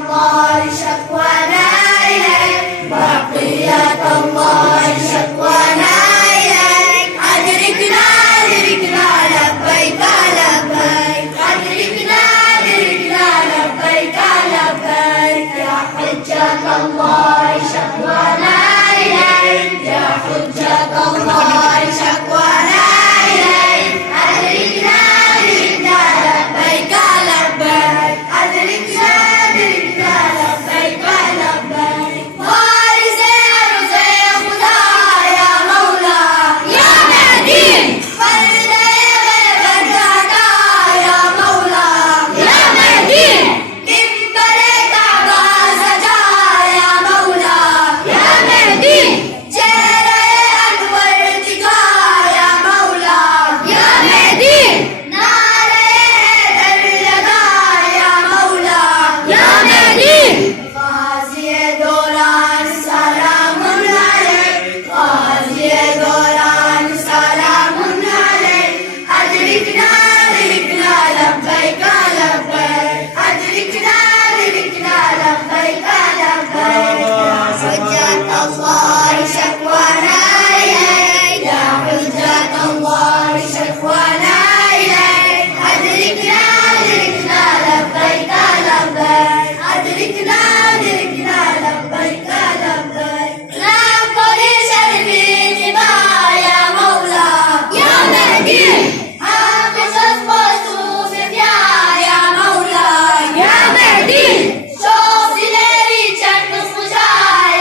الله شكوانا إليك، بقية الله شكوانا إليك. أدركنا أدركنا لبيك لبيك، أدركنا أدركنا لبيك لبيك. يا حجة الله شكوانا إليك، يا حجة الله شكوانا إليك. أدركنا أدركنا لبيك لبيك، أدركنا أدركنا لبيك لبيك. وارث أرض خدا يا مولا يا مهدي، فرد غربتنا يا مولا يا مهدي. منبر كعبة سجا يا مولا يا مهدي، چہرہ انور دکھا یا مولا یا مہدی. نعرہ حیدر لگا یا مولا یا مہدی. غازی دوران سلام علیک، غازی دوران سلام علیک. أدركنا أدركنا لبيك لبيك، أدركنا أدركنا لبيك لبيك. يا حجة الله شكوانا إليك، يا حجة الله شكوانا إليك. أدركنا أدركنا لبيك لبيك، أدركنا أدركنا لبيك لبيك. نقل شربي قبا يا مولا يا مهدي، حافظ الصفوف يا مولا يا مهدي. شوف دليري چند خدا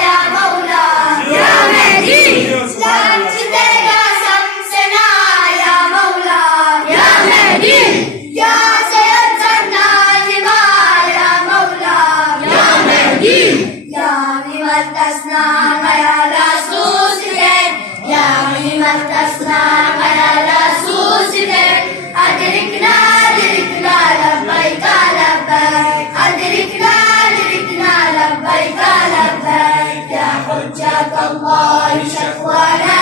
يا مولا يا مهدي. لم تدرك سمسنا يا مولا يا مهدي. يا سيدنا لما يا مولا يا مهدي. يا ممن تسنى يا رسول يا ممن تسنى يا رسول. أدركنا أدركنا لبيك لبيك، أدركنا أدركنا لبيك لبيك. يا حجة الله شكوانا